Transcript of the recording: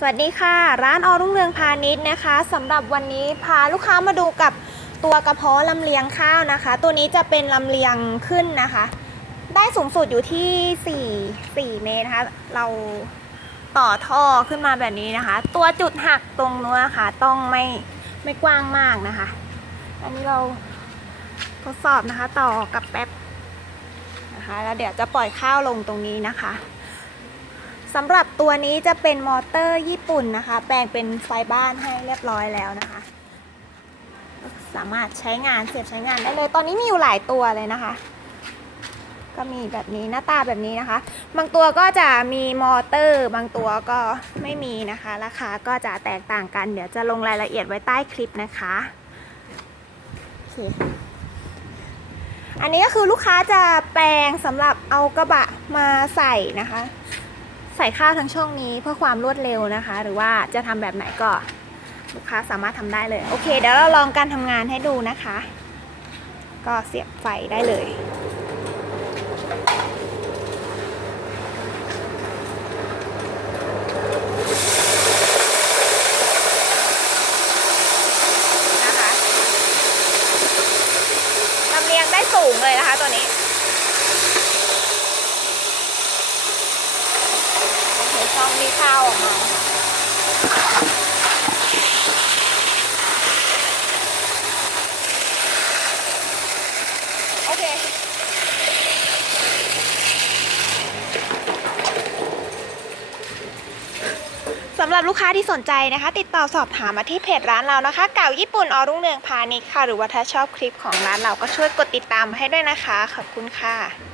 สวัสดีค่ะ ร้านอรุ่งเรืองพาณิชย์นะคะสำหรับวันนี้พาลูกค้ามาดูกับตัวกระเพาะลำเลียงข้าวนะคะ ตัวนี้จะเป็นลำเลียงขึ้นนะคะ ได้สูงสุดอยู่ที่4 4เมตรนะคะ เราต่อท่อขึ้นมาแบบนี้นะคะ ตัวจุดหักตรงนู้นนะคะต้องไม่ไม่กว้างมากนะคะ อันนี้เราทดสอบนะคะ ต่อกับแป๊บนะคะ แล้วเดี๋ยวจะปล่อยข้าวลงตรงนี้นะคะ สำหรับตัวนี้จะเป็นมอเตอร์ญี่ปุ่นนะคะ แปลงเป็นไฟบ้านให้เรียบร้อยแล้วนะคะ สามารถใช้งานเสียบใช้งานได้เลย ตอนนี้มีอยู่หลายตัวเลยนะคะ ก็มีแบบนี้หน้าตาแบบนี้นะคะ บางตัวก็จะมีมอเตอร์ บางตัวก็ไม่มีนะคะ ราคาก็จะแตกต่างกัน เดี๋ยวจะลงรายละเอียดไว้ใต้คลิปนะคะโอเคอันนี้ก็คือลูกค้าจะแปลงสำหรับเอากระบะมาใส่นะคะ ใส่ข้าวทั้งช่องนี้เพื่อความรวดเร็วนะคะ หรือว่าจะทำแบบไหนก็ลูกค้าสามารถทำได้เลย โอเค เดี๋ยวเราลองการทำงานให้ดูนะคะ ก็เสียบไฟได้เลยนะคะลำเลียงได้สูงเลยนะคะตัว น้องนี้ข้าวออกมาโอเค สำหรับลูกค้าที่สนใจนะคะ ติดต่อสอบถามมาที่เพจร้านเรานะคะ เก่าญี่ปุ่นอรุ่งเรืองพาณิชย์ค่ะ หรือว่าถ้าชอบคลิปของร้านเราก็ช่วยกดติดตามให้ด้วยนะคะ ขอบคุณค่ะ